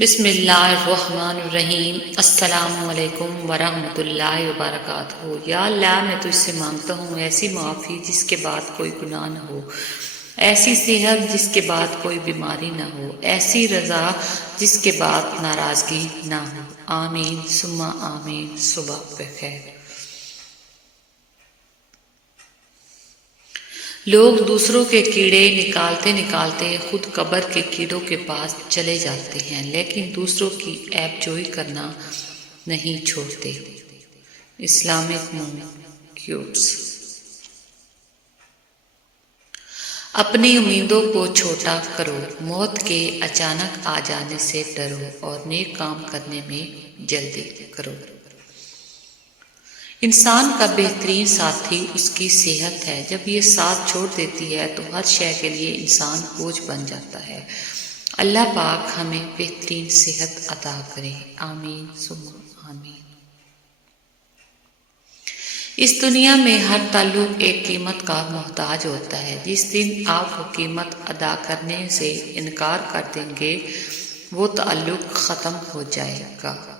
بسم اللہ الرحمن الرحیم۔ السلام علیکم ورحمۃ اللہ وبرکاتہ۔ یا اللہ، میں تجھ سے مانگتا ہوں ایسی معافی جس کے بعد کوئی گناہ نہ ہو، ایسی صحت جس کے بعد کوئی بیماری نہ ہو، ایسی رضا جس کے بعد ناراضگی نہ ہو۔ آمین ثم آمین۔ صبح بخیر۔ لوگ دوسروں کے کیڑے نکالتے نکالتے خود قبر کے کیڑوں کے پاس چلے جاتے ہیں، لیکن دوسروں کی عیب جوئی کرنا نہیں چھوڑتے۔ اسلامک کیوٹس۔ اپنی امیدوں کو چھوٹا کرو، موت کے اچانک آ جانے سے ڈرو اور نیک کام کرنے میں جلدی کرو۔ انسان کا بہترین ساتھی اس کی صحت ہے۔ جب یہ ساتھ چھوڑ دیتی ہے تو ہر شے کے لیے انسان بوجھ بن جاتا ہے۔ اللہ پاک ہمیں بہترین صحت عطا کرے۔ آمین ثم آمین۔ اس دنیا میں ہر تعلق ایک قیمت کا محتاج ہوتا ہے۔ جس دن آپ وہ قیمت ادا کرنے سے انکار کر دیں گے، وہ تعلق ختم ہو جائے گا۔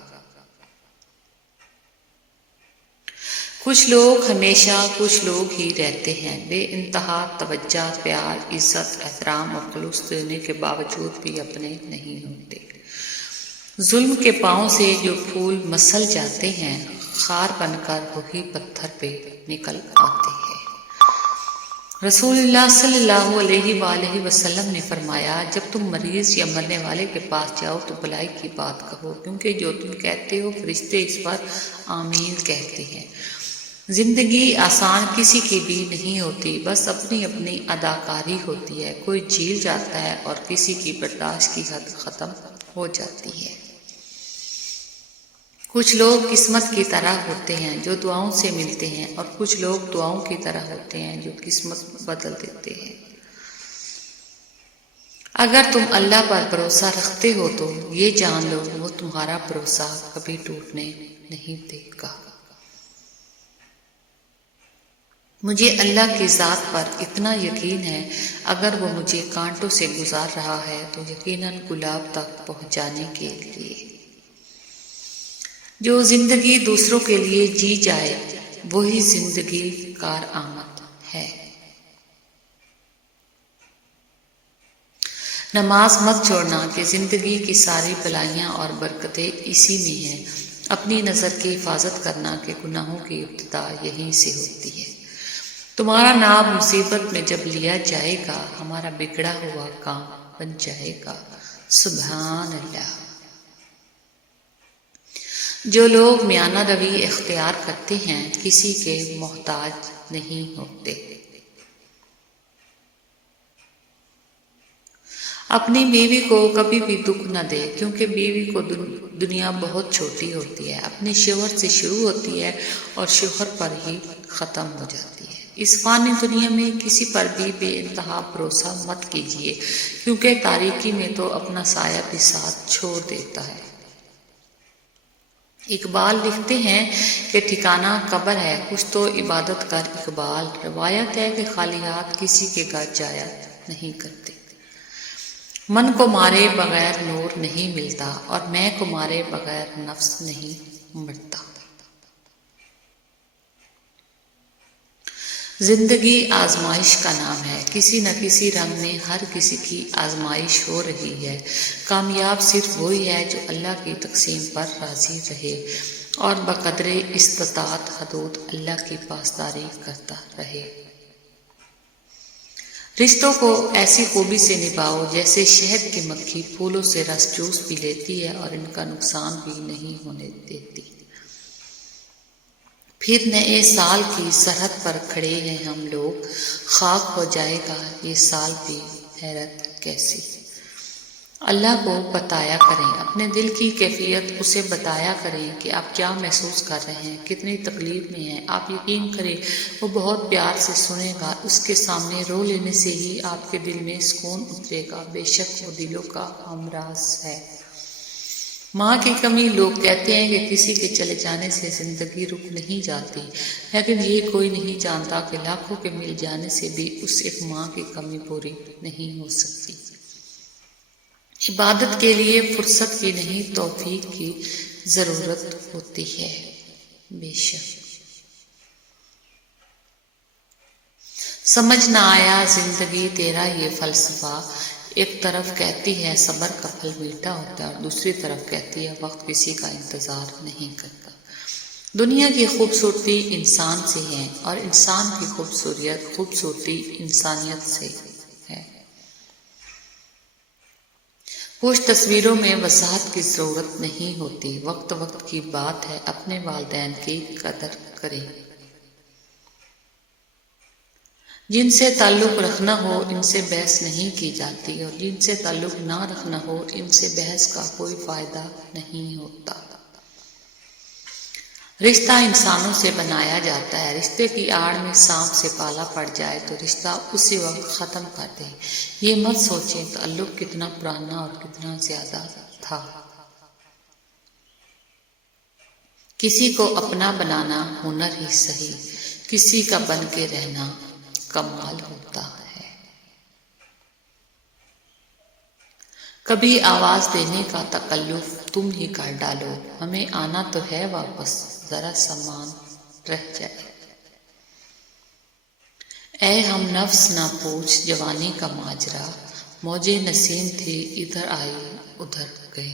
کچھ لوگ ہمیشہ کچھ لوگ ہی رہتے ہیں، بے انتہا توجہ، پیار، عزت، احترام اور خلوص دینے کے باوجود بھی اپنے نہیں ہوتے۔ ظلم کے پاؤں سے جو پھول مسل جاتے ہیں، خار بن کر وہی پتھر پہ نکل آتے ہیں۔ رسول اللہ صلی اللہ علیہ وآلہ وسلم نے فرمایا، جب تم مریض یا مرنے والے کے پاس جاؤ تو بھلائی کی بات کہو، کیونکہ جو تم کہتے ہو فرشتے اس پر آمین کہتے ہیں۔ زندگی آسان کسی کی بھی نہیں ہوتی، بس اپنی اپنی اداکاری ہوتی ہے۔ کوئی جھیل جاتا ہے اور کسی کی برداشت کی حد ختم ہو جاتی ہے۔ کچھ لوگ قسمت کی طرح ہوتے ہیں جو دعاؤں سے ملتے ہیں، اور کچھ لوگ دعاؤں کی طرح ہوتے ہیں جو قسمت بدل دیتے ہیں۔ اگر تم اللہ پر بھروسہ رکھتے ہو تو یہ جان لو وہ تمہارا بھروسہ کبھی ٹوٹنے نہیں دے گا۔ مجھے اللہ کی ذات پر اتنا یقین ہے، اگر وہ مجھے کانٹوں سے گزار رہا ہے تو یقیناً گلاب تک پہنچانے کے لیے۔ جو زندگی دوسروں کے لیے جی جائے وہی زندگی کارآمد ہے۔ نماز مت چھوڑنا کہ زندگی کی ساری بھلائیاں اور برکتیں اسی میں ہیں۔ اپنی نظر کی حفاظت کرنا کہ گناہوں کی ابتدا یہیں سے ہوتی ہے۔ تمہارا نام مصیبت میں جب لیا جائے گا، ہمارا بگڑا ہوا کام بن جائے گا۔ سبحان اللہ۔ جو لوگ میانہ روی اختیار کرتے ہیں کسی کے محتاج نہیں ہوتے۔ اپنی بیوی کو کبھی بھی دکھ نہ دے، کیونکہ بیوی کو دنیا بہت چھوٹی ہوتی ہے، اپنے شوہر سے شروع ہوتی ہے اور شوہر پر ہی ختم ہو جاتی ہے۔ اس فانی دنیا میں کسی پر بھی بے انتہا بھروسہ مت کیجیے، کیونکہ تاریکی میں تو اپنا سایہ بھی ساتھ چھوڑ دیتا ہے۔ اقبال لکھتے ہیں کہ ٹھکانہ قبر ہے، کچھ تو عبادت کر اقبال۔ روایت ہے کہ خالی ہاتھ کسی کے گھر جایا نہیں کرتے۔ من کو مارے بغیر نور نہیں ملتا، اور میں کو مارے بغیر نفس نہیں مرتا۔ زندگی آزمائش کا نام ہے، کسی نہ کسی رنگ میں ہر کسی کی آزمائش ہو رہی ہے۔ کامیاب صرف وہی ہے جو اللہ کی تقسیم پر راضی رہے اور بقدر استطاعت حدود اللہ کی پاسداری کرتا رہے۔ رشتوں کو ایسی خوبی سے نبھاؤ جیسے شہد کی مکھی پھولوں سے رس چوس بھی لیتی ہے اور ان کا نقصان بھی نہیں ہونے دیتی۔ پھر نئے سال کی سرحد پر کھڑے ہیں ہم لوگ، خاک ہو جائے گا یہ سال بھی حیرت کیسی۔ اللہ کو بتایا کریں، اپنے دل کی کیفیت اسے بتایا کریں کہ آپ کیا محسوس کر رہے ہیں، کتنی تکلیف میں ہیں۔ آپ یقین کریں وہ بہت پیار سے سنے گا۔ اس کے سامنے رو لینے سے ہی آپ کے دل میں سکون اترے گا، بے شک وہ دلوں کا ہمراز ہے۔ ماں کی کمی، لوگ کہتے ہیں کہ کسی کے چلے جانے سے زندگی رک نہیں جاتی، لیکن یہ کوئی نہیں جانتا کہ لاکھوں کے مل جانے سے بھی اس ایک ماں کی کمی پوری نہیں ہو سکتی۔ عبادت کے لیے فرصت کی نہیں توفیق کی ضرورت ہوتی ہے۔ بے شک سمجھ نہ آیا زندگی تیرا یہ فلسفہ، ایک طرف کہتی ہے صبر کا پھل میٹھا ہوتا ہے اور دوسری طرف کہتی ہے وقت کسی کا انتظار نہیں کرتا۔ دنیا کی خوبصورتی انسان سے ہے اور انسان کی خوبصورتی انسانیت سے ہے۔ کچھ تصویروں میں وضاحت کی ضرورت نہیں ہوتی، وقت وقت کی بات ہے، اپنے والدین کی قدر کریں۔ جن سے تعلق رکھنا ہو ان سے بحث نہیں کی جاتی اور جن سے تعلق نہ رکھنا ہو ان سے بحث کا کوئی فائدہ نہیں ہوتا۔ رشتہ انسانوں سے بنایا جاتا ہے، رشتے کی آڑ میں سانپ سے پالا پڑ جائے تو رشتہ اسی وقت ختم کر دے۔ یہ مت سوچیں تعلق کتنا پرانا اور کتنا زیادہ تھا۔ کسی کو اپنا بنانا ہنر ہی سہی، کسی کا بن کے رہنا کمال ہوتا ہے۔ کبھی آواز دینے کا تکلف تم ہی کر ڈالو، ہمیں آنا تو ہے واپس، ذرا سامان رہ جائے۔ اے ہم نفس نہ پوچھ جوانی کا ماجرا، موجیں نسیم تھی ادھر آئی ادھر گئی۔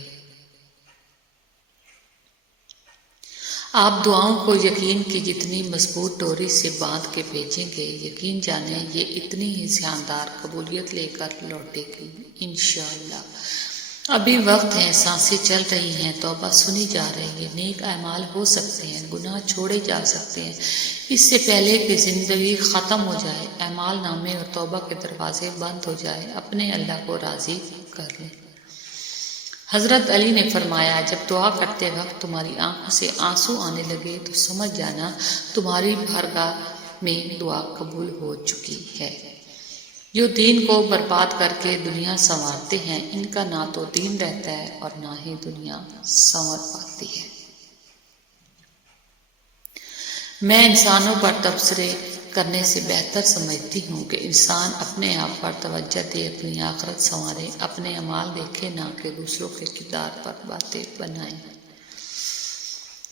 آپ دعاؤں کو یقین کی جتنی مضبوط ڈوری سے باندھ کے بھیجیں گے، یقین جانیں یہ اتنی ہی شاندار قبولیت لے کر لوٹے گی انشاءاللہ۔ ابھی وقت ہے، سانسیں چل رہی ہیں، توبہ سنی جا رہی ہے، نیک اعمال ہو سکتے ہیں، گناہ چھوڑے جا سکتے ہیں، اس سے پہلے کہ زندگی ختم ہو جائے، اعمال نامے اور توبہ کے دروازے بند ہو جائے، اپنے اللہ کو راضی کر لیں۔ حضرت علی نے فرمایا جب دعا کرتے وقت تمہاری آنکھوں سے آنسو آنے لگے تو سمجھ جانا تمہاری بارگاہ میں دعا قبول ہو چکی ہے۔ جو دین کو برباد کر کے دنیا سنوارتے ہیں ان کا نہ تو دین رہتا ہے اور نہ ہی دنیا سنور پاتی ہے۔ میں انسانوں پر تبصرے کرنے سے بہتر سمجھتی ہوں کہ انسان اپنے آپ پر توجہ دے، اپنی آخرت سنوارے، اپنے اعمال دیکھے نہ کہ دوسروں کے کردار پر باتیں بنائیں۔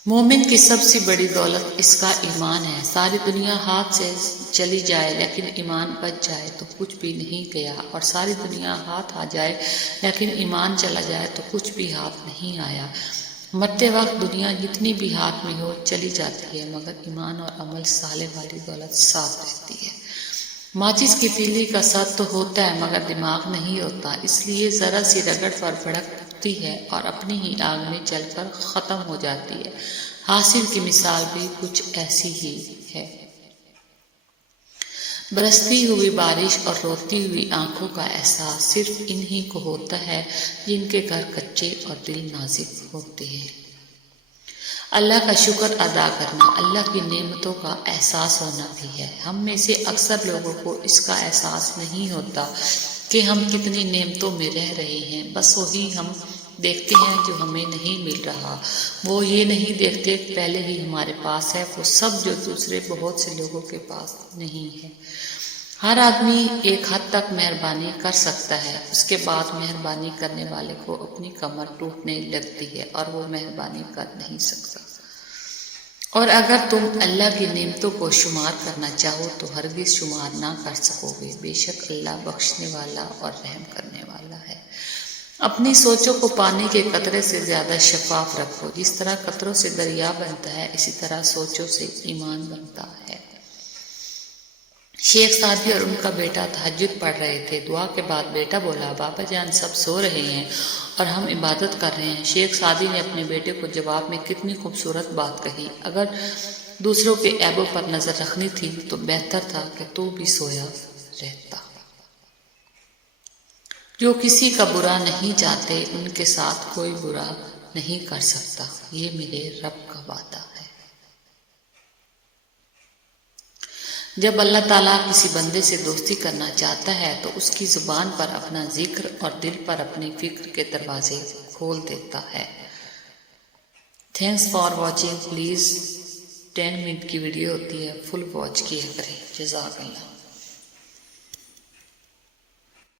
مومن کی سب سے بڑی دولت اس کا ایمان ہے۔ ساری دنیا ہاتھ سے چلی جائے لیکن ایمان بچ جائے تو کچھ بھی نہیں گیا، اور ساری دنیا ہاتھ آ جائے لیکن ایمان چلا جائے تو کچھ بھی ہاتھ نہیں آیا۔ مرتے وقت دنیا جتنی بھی ہاتھ میں ہو چلی جاتی ہے مگر ایمان اور عمل صالح والی دولت ساتھ رہتی ہے۔ ماچس کی تیلی کا سر تو ہوتا ہے مگر دماغ نہیں ہوتا، اس لیے ذرا سی رگڑ پر بھڑکتی ہے اور اپنی ہی آگ میں جل کر ختم ہو جاتی ہے۔ حاصل کی مثال بھی کچھ ایسی ہی ہے۔ برستی ہوئی بارش اور روتی ہوئی آنکھوں کا احساس صرف انہی کو ہوتا ہے جن کے گھر کچے اور دل نازک ہوتے ہیں۔ اللہ کا شکر ادا کرنا اللہ کی نعمتوں کا احساس ہونا بھی ہے۔ ہم میں سے اکثر لوگوں کو اس کا احساس نہیں ہوتا کہ ہم کتنی نعمتوں میں رہ رہے ہیں، بس وہی ہم دیکھتے ہیں جو ہمیں نہیں مل رہا، وہ یہ نہیں دیکھتے کہ پہلے ہی ہمارے پاس ہے وہ سب جو دوسرے بہت سے لوگوں کے پاس نہیں ہے۔ ہر آدمی ایک حد تک مہربانی کر سکتا ہے، اس کے بعد مہربانی کرنے والے کو اپنی کمر ٹوٹنے لگتی ہے اور وہ مہربانی کر نہیں سکتا۔ اور اگر تم اللہ کی نعمتوں کو شمار کرنا چاہو تو ہرگز شمار نہ کر سکو گے، بے شک اللہ بخشنے والا اور رحم کرنے والا ہے۔ اپنی سوچوں کو پانی کے قطرے سے زیادہ شفاف رکھو، جس طرح قطروں سے دریا بنتا ہے اسی طرح سوچوں سے ایمان بنتا ہے۔ شیخ سعدی اور ان کا بیٹا تہجد پڑھ رہے تھے، دعا کے بعد بیٹا بولا بابا جان سب سو رہے ہیں اور ہم عبادت کر رہے ہیں۔ شیخ سعدی نے اپنے بیٹے کو جواب میں کتنی خوبصورت بات کہی، اگر دوسروں کے عیبوں پر نظر رکھنی تھی تو بہتر تھا کہ تو بھی سویا رہتا۔ جو کسی کا برا نہیں چاہتے ان کے ساتھ کوئی برا نہیں کر سکتا، یہ میرے رب کا وعدہ ہے۔ جب اللہ تعالیٰ کسی بندے سے دوستی کرنا چاہتا ہے تو اس کی زبان پر اپنا ذکر اور دل پر اپنی فکر کے دروازے کھول دیتا ہے۔ Thanks for watching, please 10 minute کی ویڈیو ہوتی ہے، فل واچ کیا کریں، جزاک اللہ۔